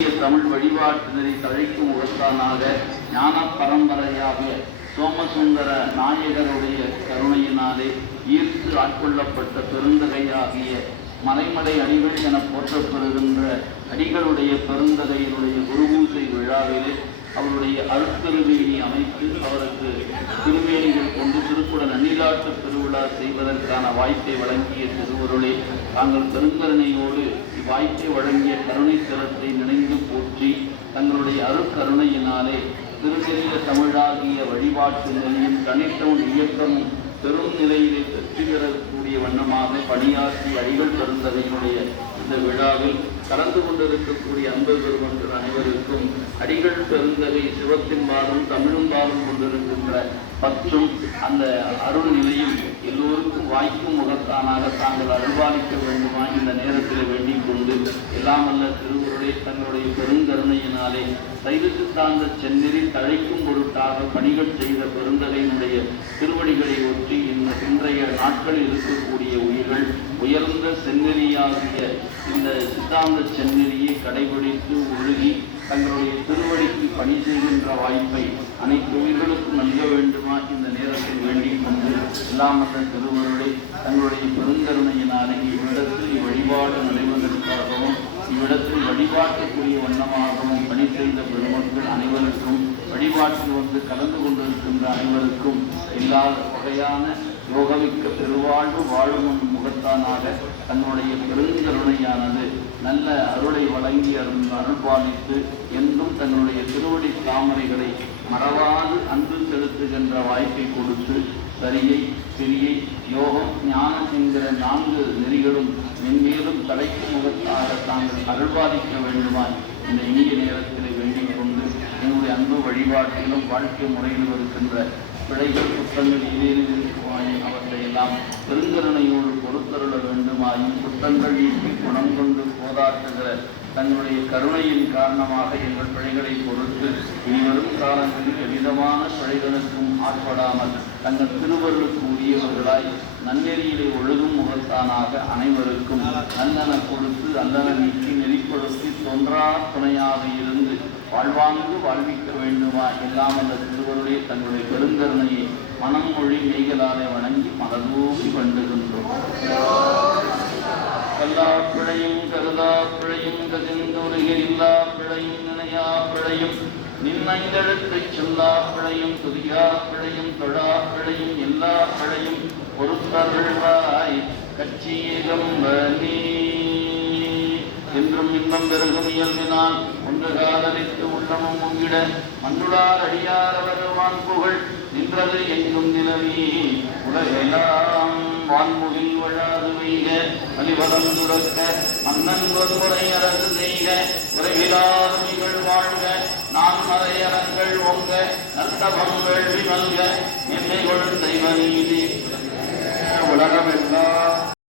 தமிழ் வழிபாட்டினரை தழைக்கும் முகத்தானாக ஞான பரம்பரையாக சோமசுந்தர நாயகருடைய கருணையினாலே ஈர்த்து ஆட்கொள்ளப்பட்ட பெருந்தகையாகிய மலைமலை அடிகள் என போற்றப்படுகின்ற அடிகளுடைய பெருந்தகையினுடைய குருபூசை விழாவிலே அவருடைய அருட்பெருமேனி அமைத்து அவருக்கு திருமேனிகள் கொண்டு திருக்குட நன்னிலாட்டு திருவிழா செய்வதற்கான வாய்ப்பை வழங்கிய திருவருளே தாங்கள் பெருங்கருணையோடு இவ்வாய்ப்பை வழங்கிய கருணை திறத்தை நினைந்து போற்றி தங்களுடைய அருட்கருணையினாலே திருநெறிய தமிழாகிய வழிபாட்டு நிலையம் கணித்தவன் இயக்கமும் பெரும் நிலையிலே வெற்றி பெறக்கூடிய வண்ணமாக பணியாற்றி அடிகள் பெருந்ததையினுடைய இந்த விழாவில் கலந்து கொண்டிருக்கக்கூடிய அன்பர் பெருமக்கள் அனைவருக்கும் அடிகள் பெருந்தகை சிவத்தின் பாலும் தமிழும் பாலும் கொண்டிருக்கின்ற பற்றும் அந்த அருள் நிலையும் எல்லோருக்கும் வாய்க்கும் முகத்தானாக தாங்கள் அருள்பாலிக்க வேண்டுமா இந்த நேரத்தில் வேண்டிக் எல்லாம் அல்ல திருவுருளை தங்களுடைய பெருங்கருணையினாலே சைவ சித்தாந்த செந்நெறி தழைக்கும் பொருட்டாக பணிகள் செய்த பெருந்தகையினுடைய திருவடிகளை ஒற்றி இந்த இன்றைய நாட்களில் இருக்கக்கூடிய உயிர்கள் உயர்ந்த செந்நெறியாகிய இந்த சித்தாந்த செந்நெறியை கடைபிடித்து ஒழுகி தங்களுடைய திருவடிக்கு பணி செய்கின்ற வாய்ப்பை அனைத்து உயிர்களுக்கும் நல்க வேண்டுமா? இந்த நேரத்தில் வேண்டிக் கொண்டு இல்லாமற்ற திருவருளை தங்களுடைய பெருங்கருணையினாலே இவ்விடத்தில் வழிபாடு நடைபெறுவதற்காகவும் இவ்விடத்தில் வழிபாட்டுக்குரிய வண்ணமாகவும் பணி செய்த பெருமக்கள் அனைவருக்கும் வழிபாட்டில் வந்து கலந்து கொண்டிருக்கின்ற அனைவருக்கும் இல்லாத வகையான யோகமிக்க பெருவாழ்வு வாழும் முகத்தானாக தன்னுடைய பெருங்கருணையானது நல்ல அருளை வழங்கி அருள் அருள்பாலித்து என்றும் தன்னுடைய திருவடி தாமரைகளை மறவாது அன்பு செலுத்துகின்ற வாய்ப்பை கொடுத்து சரியை சிறியை யோகம் ஞானம் என்கிற நான்கு நெறிகளும் மென்மேலும் தலைக்கு முகத்தில் தாங்கள் அருள்வாதிக்க வேண்டுமாய் இந்த இனிய நேரத்தில் வேண்டிக் கொண்டு என்னுடைய அன்பு வழிபாட்டிலும் வாழ்க்கை முறையிலும் இருக்கின்ற பிழைகள் குற்றங்கள் ஏதேனும் இருக்குமாயின் அவற்றை எல்லாம் பெருங்கருணையோடு பொறுத்தருள வேண்டுமாயும் குற்றங்கள் நீக்கி குணம் கொண்டு போதாற்றுகிற தன்னுடைய கருணையின் காரணமாக எங்கள் பிழைகளை பொறுத்து இனிவரும் காலங்களில் எவ்விதமான பிழைகளுக்கும் ஆட்படாமல் தங்கள் திருவருளுக்கு உரியவர்களாய் நன்னெறியிலே ஒழுகும் முகத்தானாக அனைவருக்கும் நல்லன கொடுத்து நல்லன நீக்கி நெறிப்படுத்தி தொன்றா துணையாக இருந்து வாழ்வாங்கு வாழ்விக்க வேண்டுமா? எல்லாம் அந்த திருவருடைய தங்களுடைய பெருந்தருணையை மனம் மொழி மெய்களாலே வணங்கி மனதூவி கண்டுகின்றோம் பிழையும் நின்னைந்தெழுத்தை செல்லா பிழையும் துதியா பிழையும் தொழா பிழையும் எல்லா பிழையும் பொறுத்தருள்வாய். கச்சியகம் என்றும் இன்பம் பெருகும் இயல்பினால் ஒன்று காதலித்து உள்ளமும் உங்கிட மண்ணுடார் அடியார் வருவான் புகழ். நின்றது எங்கும் நிலவி உலகெல்லாம் வான்முகில் வழாது வைக வலிவலம் துறக்க மன்னன் பொன்முறை செய்க உறவிலாருமிகள் வாழ்க நான் மறையறங்கள் ஒங்க நர்த்தபம் விமல்க என்னை கொள் தெய்வ நீதி. உலகமெல்லாம்